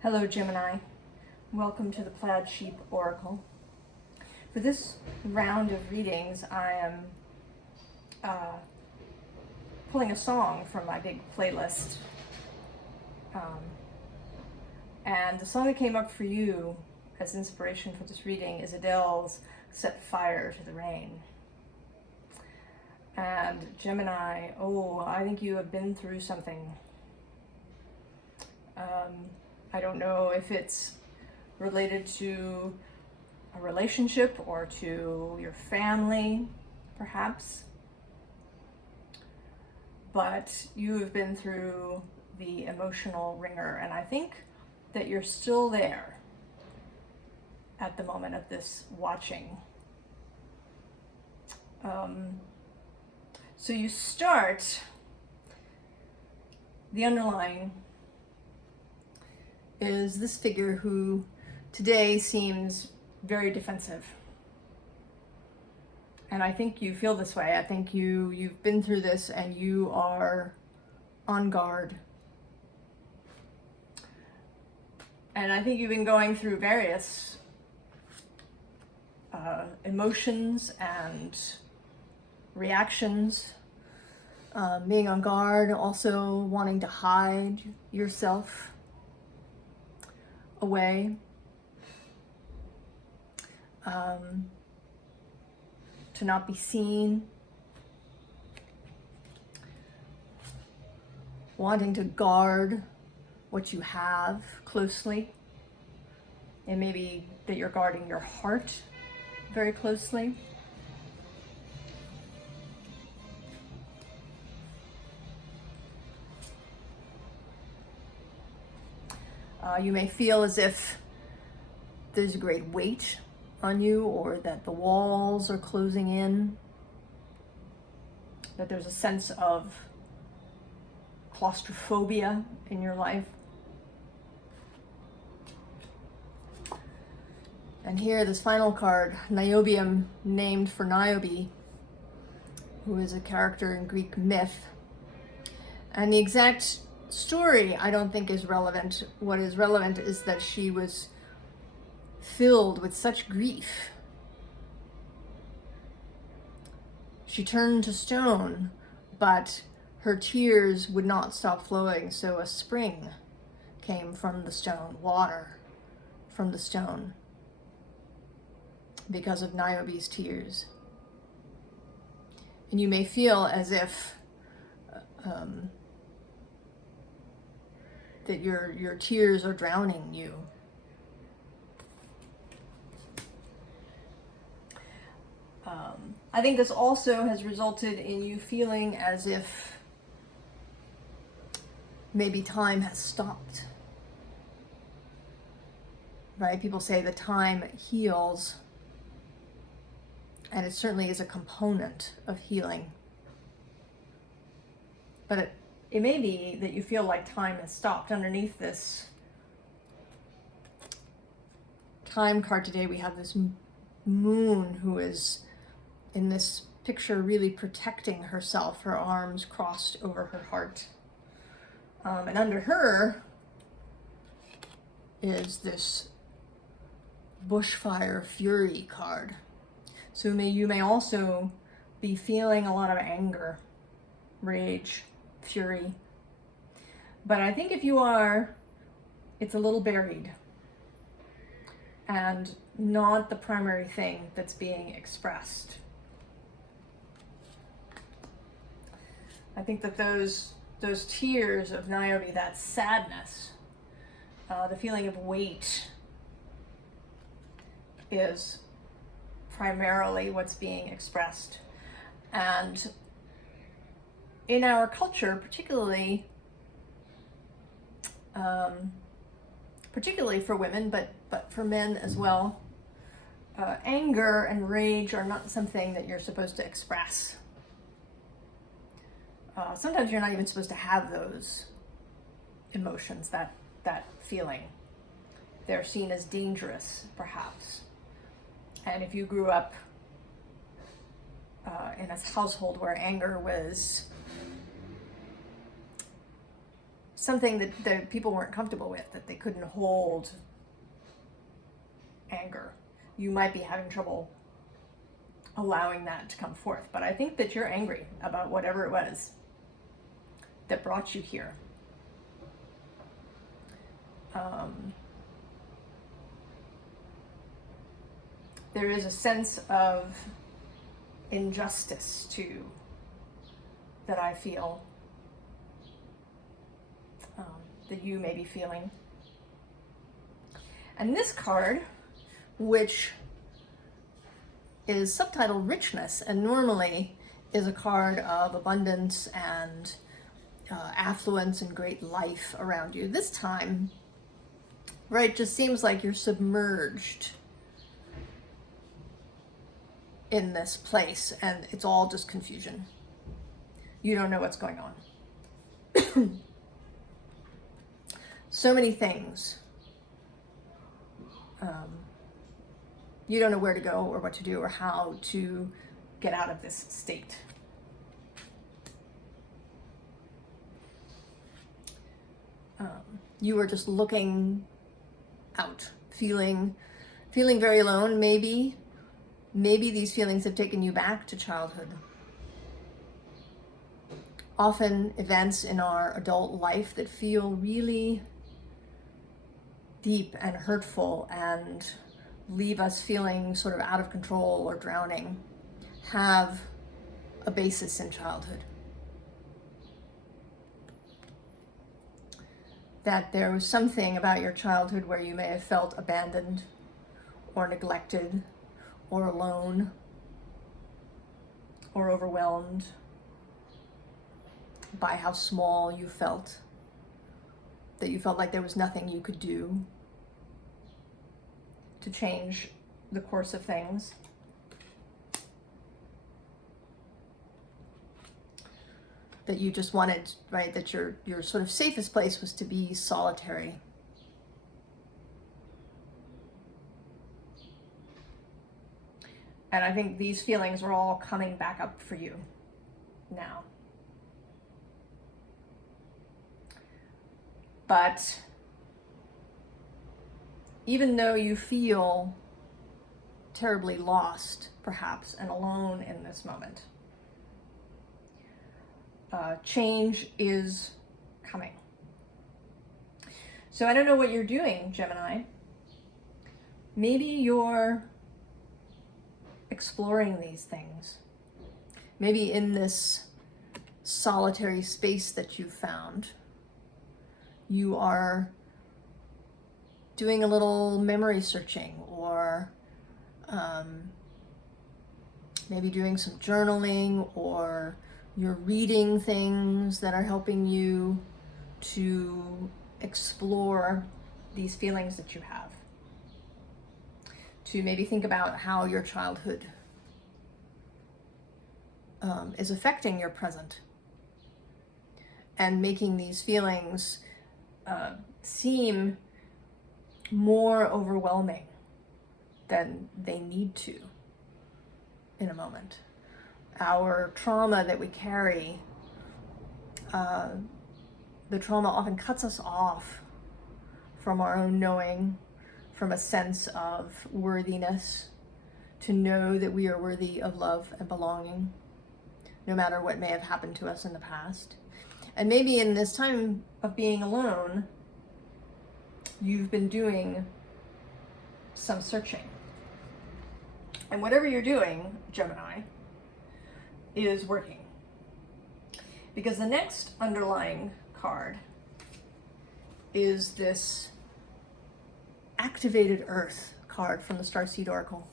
Hello, Gemini. Welcome to the Plaid Sheep Oracle. For this round of readings, I am pulling a song from my big playlist. And the song that came up for you as inspiration for this reading is Adele's Set Fire to the Rain. And Gemini, I think you have been through something. I don't know if it's related to a relationship or to your family, perhaps. But you have been through the emotional ringer, and I think that you're still there at the moment of this watching. So you start, the underlying is this figure who today seems very defensive. And I think you feel this way. I think you've been through this and you are on guard. And I think you've been going through various emotions and reactions, being on guard, also wanting to hide yourself away, to not be seen, wanting to guard what you have closely. It may be that you're guarding your heart very closely. You may feel as if there's a great weight on you, or that the walls are closing in, that there's a sense of claustrophobia in your life. And here, this final card, Niobium, named for Niobe, who is a character in Greek myth. And the exact story I don't think is relevant. What is relevant is that she was filled with such grief. She turned to stone, but her tears would not stop flowing, so a spring came from the stone, water from the stone, because of Niobe's tears. And you may feel as if that your tears are drowning you. I think this also has resulted in you feeling as if maybe time has stopped. Right? People say that time heals, and it certainly is a component of healing. But it may be that you feel like time has stopped. Underneath this time card today, we have this moon who is in this picture really protecting herself, her arms crossed over her heart. And under her is this bushfire fury card. So you may also be feeling a lot of anger, rage, fury. But I think if you are, it's a little buried and not the primary thing that's being expressed. I think that those tears of Niobe, that sadness, the feeling of weight, is primarily what's being expressed. And in our culture, particularly for women, but for men as well, anger and rage are not something that you're supposed to express. Sometimes you're not even supposed to have those emotions, that feeling. They're seen as dangerous, perhaps. And if you grew up in a household where anger was something that people weren't comfortable with, that they couldn't hold anger. You might be having trouble allowing that to come forth. But I think that you're angry about whatever it was that brought you here. There is a sense of injustice too that I feel, that you may be feeling. And this card, which is subtitled Richness, and normally is a card of abundance and affluence and great life around you. This time, right, just seems like you're submerged in this place and it's all just confusion. You don't know what's going on. So many things. You don't know where to go or what to do or how to get out of this state. You are just looking out, feeling very alone. Maybe these feelings have taken you back to childhood. Often events in our adult life that feel really deep and hurtful and leave us feeling sort of out of control or drowning have a basis in childhood. That there was something about your childhood where you may have felt abandoned or neglected or alone or overwhelmed by how small you felt, that you felt like there was nothing you could do to change the course of things. That you just wanted, right, that your sort of safest place was to be solitary. And I think these feelings are all coming back up for you now. But even though you feel terribly lost, perhaps, and alone in this moment, change is coming. So I don't know what you're doing, Gemini. Maybe you're exploring these things. Maybe in this solitary space that you've found, you are doing a little memory searching, or maybe doing some journaling, or you're reading things that are helping you to explore these feelings that you have. To maybe think about how your childhood is affecting your present and making these feelings seem more overwhelming than they need to in a moment. Our trauma that we carry, the trauma often cuts us off from our own knowing, from a sense of worthiness, to know that we are worthy of love and belonging, no matter what may have happened to us in the past. And maybe in this time of being alone, you've been doing some searching. And whatever you're doing, Gemini, is working. Because the next underlying card is this Activated Earth card from the Starseed Oracle.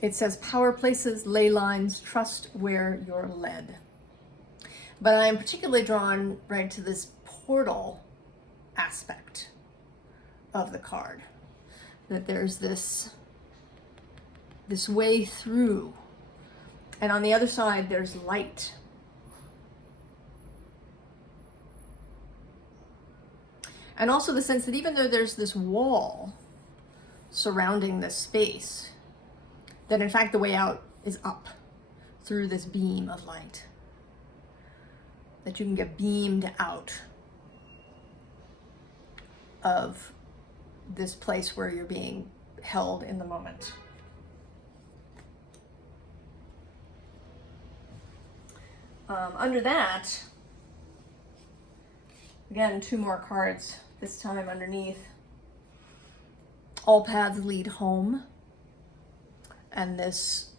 It says, power places, ley lines, trust where you're led. But I am particularly drawn right to this portal aspect of the card. That there's this way through, and on the other side there's light. And also the sense that even though there's this wall surrounding this space, that in fact the way out is up through this beam of light. That you can get beamed out of this place where you're being held in the moment. Under that, again, 2 more cards, this time underneath. All paths lead home, and this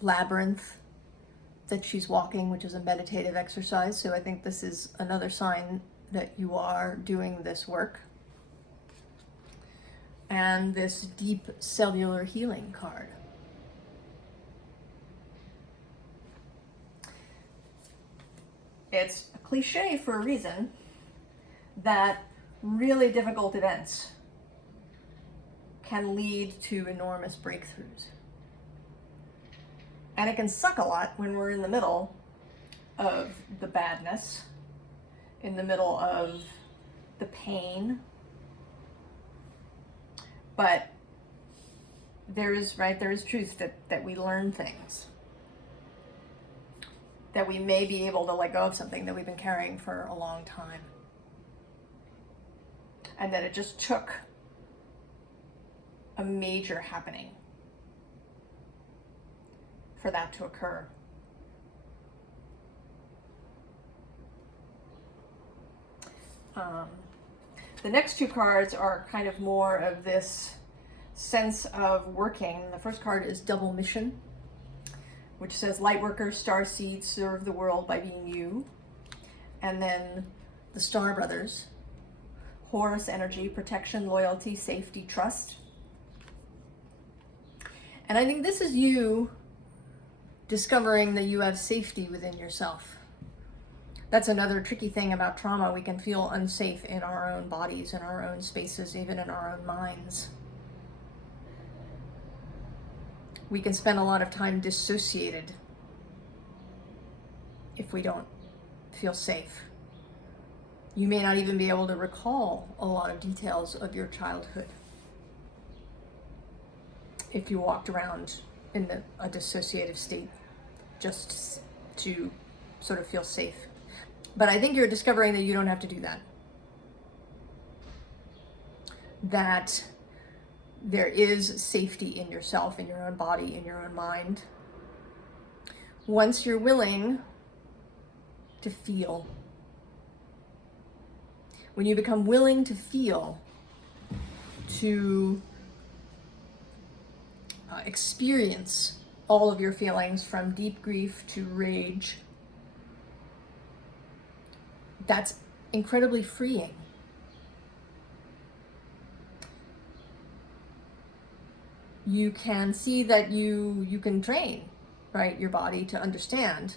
labyrinth that she's walking, which is a meditative exercise. So I think this is another sign that you are doing this work. And this deep cellular healing card. It's a cliche for a reason that really difficult events can lead to enormous breakthroughs. And it can suck a lot when we're in the middle of the badness, in the middle of the pain. But there is truth that we learn things, that we may be able to let go of something that we've been carrying for a long time. And that it just took a major happening for that to occur. The next 2 cards are kind of more of this sense of working. The first card is Double Mission, which says Lightworker, Star Seed, serve the world by being you. And then the Star Brothers, Horus Energy, protection, loyalty, safety, trust. And I think this is you discovering that you have safety within yourself. That's another tricky thing about trauma. We can feel unsafe in our own bodies, in our own spaces, even in our own minds. We can spend a lot of time dissociated if we don't feel safe. You may not even be able to recall a lot of details of your childhood if you walked around in a dissociative state just to sort of feel safe. But I think you're discovering that you don't have to do that. That there is safety in yourself, in your own body, in your own mind. Once you're willing to feel. When you become willing to feel, to experience all of your feelings from deep grief to rage, that's incredibly freeing. You can see that you can train, right, your body to understand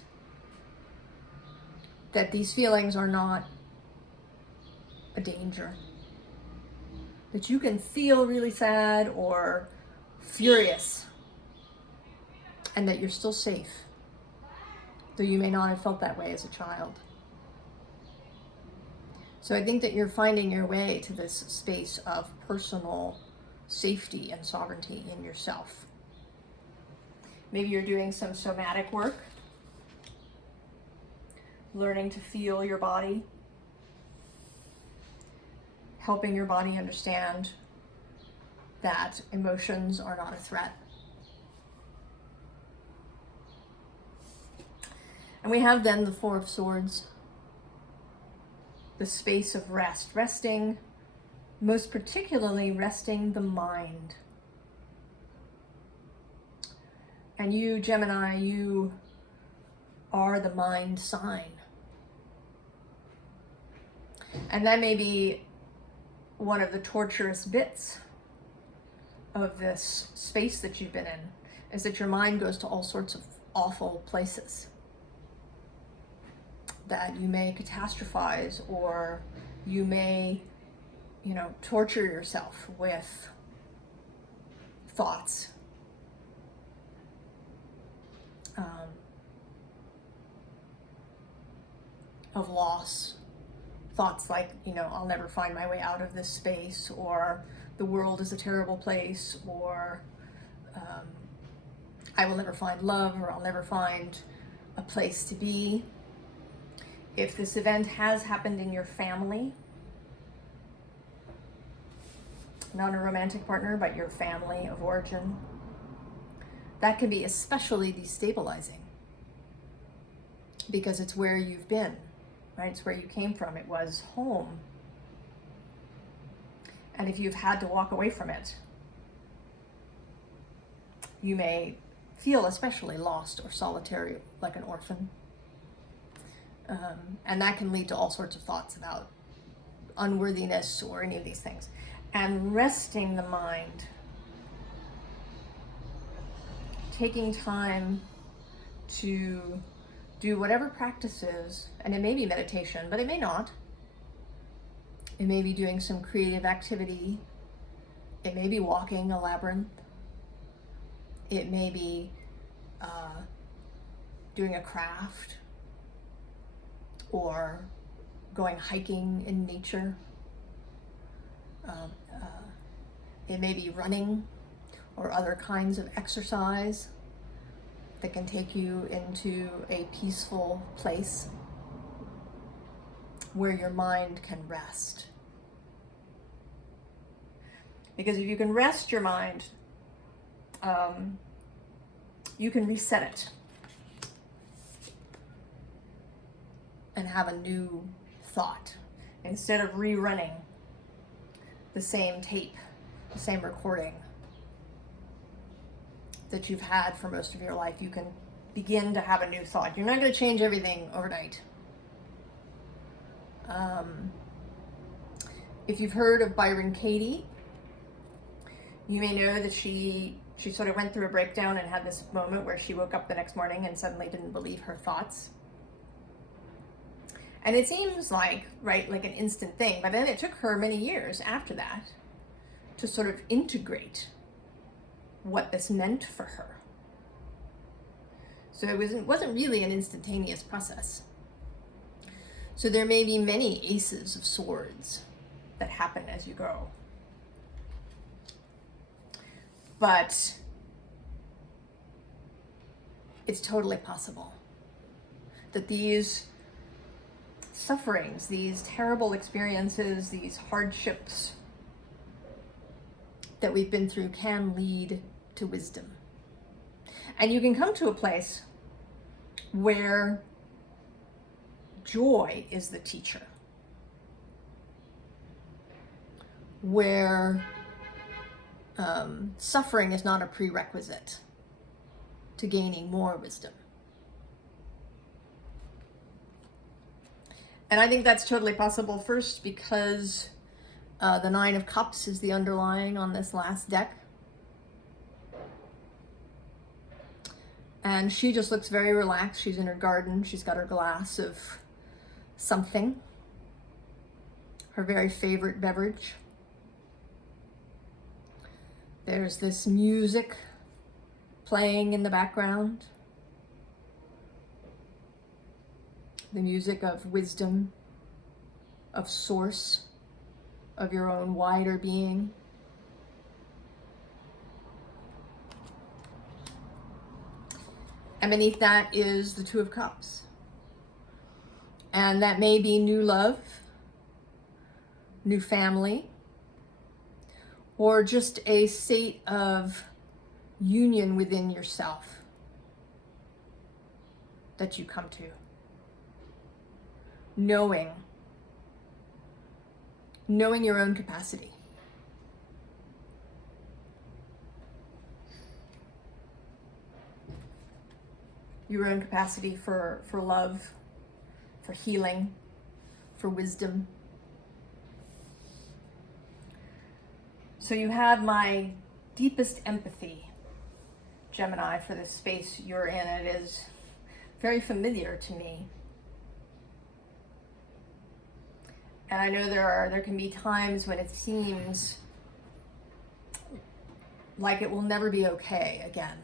that these feelings are not a danger. That you can feel really sad or furious and that you're still safe, though you may not have felt that way as a child. So I think that you're finding your way to this space of personal safety and sovereignty in yourself. Maybe you're doing some somatic work, learning to feel your body, helping your body understand that emotions are not a threat. And we have then the Four of Swords, the space of rest, resting, most particularly resting the mind. And you, Gemini, you are the mind sign. And that may be one of the torturous bits of this space that you've been in, is that your mind goes to all sorts of awful places. That you may catastrophize, or you may, torture yourself with thoughts. Of loss. Thoughts like, I'll never find my way out of this space, or the world is a terrible place, or I will never find love, or I'll never find a place to be. If this event has happened in your family, not a romantic partner, but your family of origin, that can be especially destabilizing because it's where you've been, right? It's where you came from. It was home. And if you've had to walk away from it, you may feel especially lost or solitary, like an orphan. And that can lead to all sorts of thoughts about unworthiness or any of these things. And resting the mind, taking time to do whatever practices, and it may be meditation, but it may not. It may be doing some creative activity. It may be walking a labyrinth. It may be doing a craft or going hiking in nature. It may be running or other kinds of exercise that can take you into a peaceful place where your mind can rest. Because if you can rest your mind, you can reset it and have a new thought instead of rerunning the same tape, the same recording that you've had for most of your life. You can begin to have a new thought. You're not going to change everything overnight. If you've heard of Byron Katie, you may know that she sort of went through a breakdown and had this moment where she woke up the next morning and suddenly didn't believe her thoughts. And it seems like, right, like an instant thing, but then it took her many years after that to sort of integrate what this meant for her. So it wasn't really an instantaneous process. So there may be many aces of swords that happen as you go. But it's totally possible that these sufferings, these terrible experiences, these hardships that we've been through can lead to wisdom. And you can come to a place where joy is the teacher, where suffering is not a prerequisite to gaining more wisdom. And I think that's totally possible, first because the Nine of Cups is the underlying on this last deck. And she just looks very relaxed. She's in her garden. She's got her glass of something, her very favorite beverage. There's this music playing in the background. The music of wisdom, of source, of your own wider being. And beneath that is the Two of Cups. And that may be new love, new family, or just a state of union within yourself that you come to. Knowing your own capacity. Your own capacity for love, for healing, for wisdom. So you have my deepest empathy, Gemini, for the space you're in. It is very familiar to me. And I know there can be times when it seems like it will never be okay again,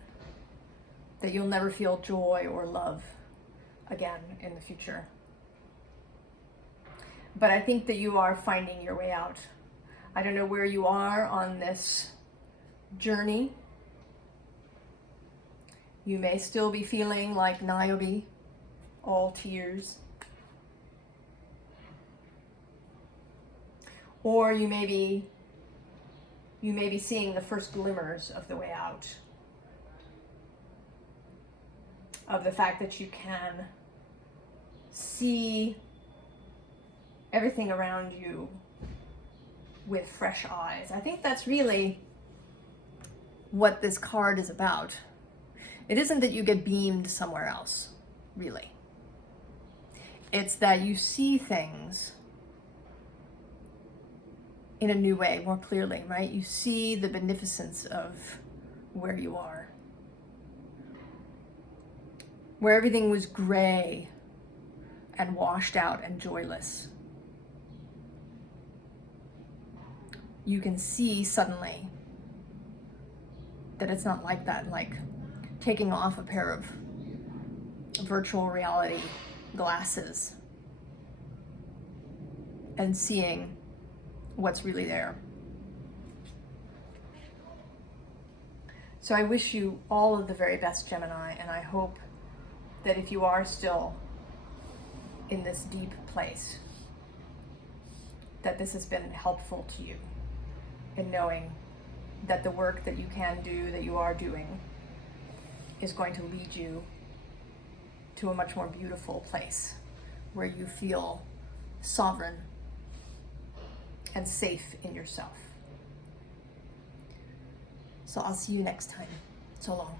that you'll never feel joy or love again in the future. But I think that you are finding your way out. I don't know where you are on this journey. You may still be feeling like Niobe, all tears. Or you may be you may be seeing the first glimmers of the way out. Of the fact that you can see everything around you with fresh eyes. I think that's really what this card is about. It isn't that you get beamed somewhere else, really. It's that you see things in a new way, more clearly, right? You see the beneficence of where you are. Where everything was gray and washed out and joyless. You can see suddenly that it's not like that, like taking off a pair of virtual reality glasses and seeing what's really there. So I wish you all of the very best, Gemini, and I hope that if you are still in this deep place, that this has been helpful to you in knowing that the work that you can do, that you are doing, is going to lead you to a much more beautiful place where you feel sovereign and safe in yourself. So I'll see you next time. So long.